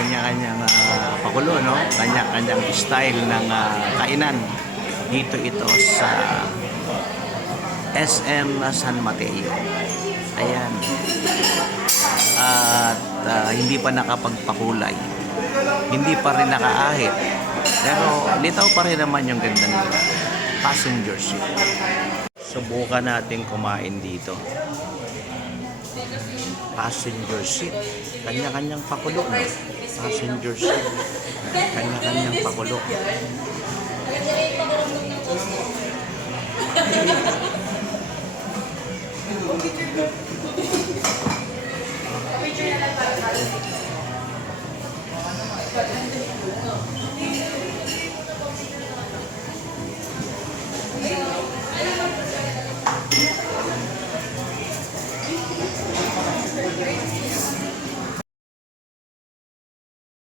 kanya-kanyang pakulo, no? Kanya-kanyang style ng kainan. Dito ito sa SM San Mateo. Ayan. At hindi pa nakapagpakulay. Hindi pa rin nakaahit. Pero litaw pa rin naman yung ganda nila. Passenger seat. Subukan natin kumain dito. Passenger seat. Kanya-kanyang pakulo. No? Passenger seat. Kanya-kanyang pakulo.